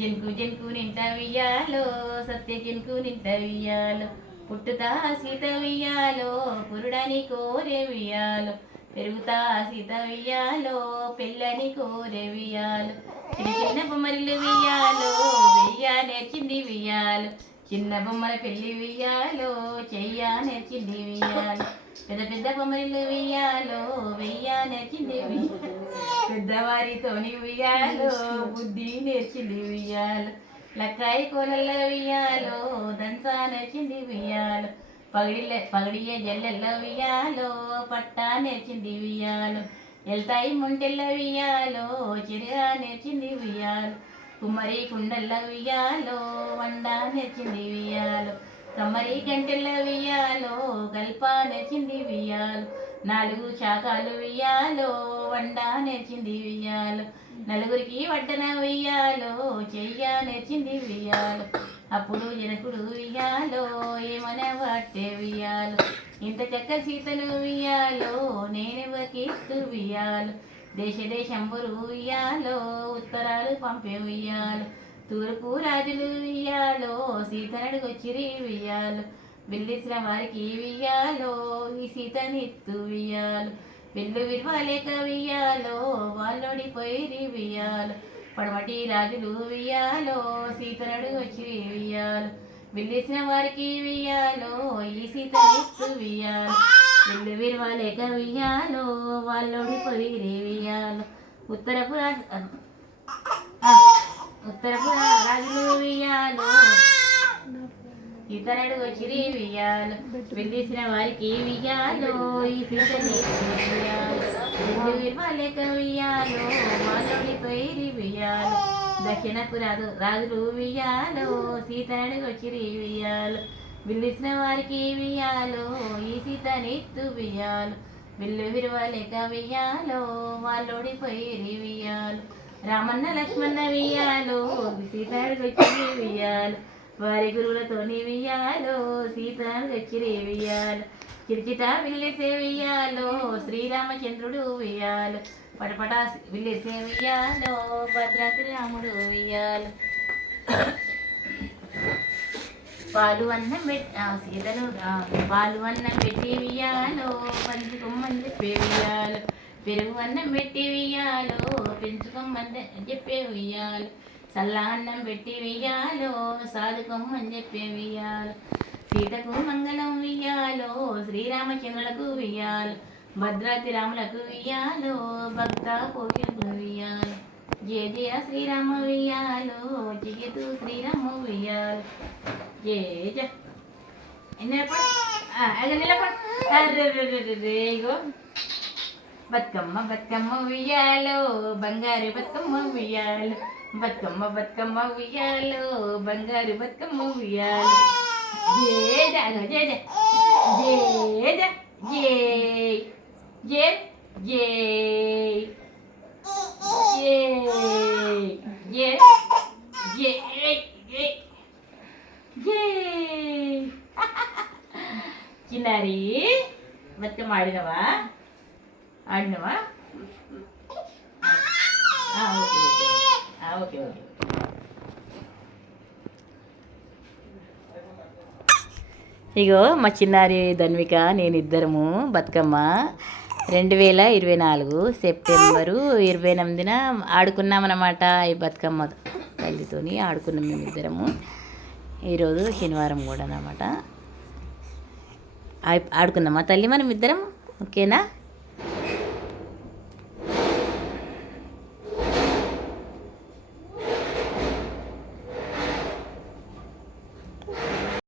జంకు జంకు నింట వియ్యాలో సత్య జంకు నింట వియ్యాలో పుట్టుతా సీత వియ్యాలో పురుడని కోరే వియ్యాలో పెరుగుతా సీత వియ్యాలో పెళ్ళని కోరే వియ్యాలో చిన్న చిన్న బొమ్మరిల్లు వియ్యాలో వెయ్య నేర్చింది వియ్యాలో చిన్న బొమ్మల పెళ్ళి వియ్యాలో చెయ్య నేర్చింది వియ్యాలో పెద్ద పెద్ద బొమ్మరిల్లు వియ్యాలో వెయ్య నేర్చింది వియ్యాలో పెద్దవారితోని వియ్యాలో బుద్ధి నేర్చింది వియ్యాలో లక్కాయి కోలల్ల వియ్యాలో దంతా నేర్చింది వియ్యాలో పగడియే జల్లెల్ల వియ్యాలో పట్టా నేర్చింది వియ్యాలో ఎల్తాయి ముంటెల్ల వియ్యాలో చిరగా నేర్చింది వియ్యాలో కుమ్మరి కుండల్ల వియ్యాలో వండా నేర్చింది వియ్యాలో కమ్మరి గంటెల్ల వియ్యాలో కల్ప నేర్చింది వియ్యాలో 4 శాఖలు వియ్యాలో వండా నేర్చింది వియ్యాలో నలుగురికి వడ్డన వియ్యాలో చెయ్య నేర్చింది వియ్యాలో అప్పుడు జనకుడు వియ్యాలో ఏమన పట్టే వియ్యాలో ఇంత చక్క సీతను వియ్యాలో నేనెవకిస్తూ వియ్యాలో దేశంబురు వియ్యాలో ఉత్తరాలు పంపే వియ్యాలో తూర్పు రాజులు వియ్యాలో సీతనడుగొచ్చిరి వియ్యాలో వెళ్ళిసిన వారికి వియ్యాలో ఈ సీతనిత్తు వియ్యాలో వెళ్ళు విర్వాలేక వియ్యాలో వాళ్ళోడిపోయి వియ్యాలో పడమటి రాజులు వియ్యాలో సీతనడుగొచ్చిరి వియ్యాలో వెళ్ళిసిన వారికి వియ్యాలో ఈ సీతనిత్తు వియ్యాలో వెళ్ళు విర్వాలేక వియ్యాలో వాళ్ళోడిపోయి వియ్యాలో ఉత్తరపు రాజులు వియ్యాలో ఇతరుడు వచ్చిరి వియ్యాలు వెళ్ళిసిన వారికి వియ్యాలో ఈ సీతని వియ్యాలేక వియ్యాలో మాలోడి పైరి వియ్యాలు దక్షిణపు రాజులు వియ్యాలో సీతనుడు వచ్చిరి వియ్యాలు వెళ్ళిసిన వారికి వియ్యాలో ఈ సీతనిత్తు వియ్యాలు విల్లు విరవలేక వియ్యాలో వాళ్ళోడి పైరి వియ్యాలు రామన్న లక్ష్మణ వియ్యాలో సీతనుడు వచ్చిరి వియ్యాలు వారి గురువులతోని వియ్యాలో సీతను తెచ్చిరి వియ్యాలు చిరిచిట విల్లిసే వియ్యాలో శ్రీరామచంద్రుడు వియ్యాలు పటపట విల్లిసే వియ్యాలో భద్రాద్రి రాముడు వియ్యాలు పాలు అన్నం పెట్టి వియ్యాలో పంచుకోమని చెప్పే వియ్యాలు పెరుగు అన్నం పెట్టి వియ్యాలో పెంచుకోమని చెప్పే వియ్యాలు చల్లా అన్నం పెట్టి వియ్యాలో సాదుకోమని చెప్పే వియ్యాలు సీతకు మంగళం వియ్యాలో శ్రీరామచంద్రులకు వియ్యాలు భద్రాద్రి రాములకు వియ్యాలో భక్త కోకిలకు వియ్యాలు జయ జయ శ్రీరామ వియ్యాలో జయతు శ్రీరామ వియ్యాలు జయ జయ నిలబడిగో బతుకమ్మ వియ్యాలో బంగారు బతుకమ్మ వియ్యాలు బతుకమ్మ వియ్యాలో బంగారు బతుకమ్మ వియ్యాలు చిన్నారి బతుకమ్మ ఆడినవా ఓకే ఇగో మా చిన్నారి ధన్విక నేను ఇద్దరము బతుకమ్మ 2024 సెప్టెంబరు 28న ఆడుకున్నామన్నమాట. ఈ బతుకమ్మ తల్లితోని ఆడుకున్నాం మేమిద్దరము. ఈరోజు శనివారం కూడా అన్నమాట. ఆడుకున్నామా తల్లి మనం ఇద్దరం? ఓకేనా?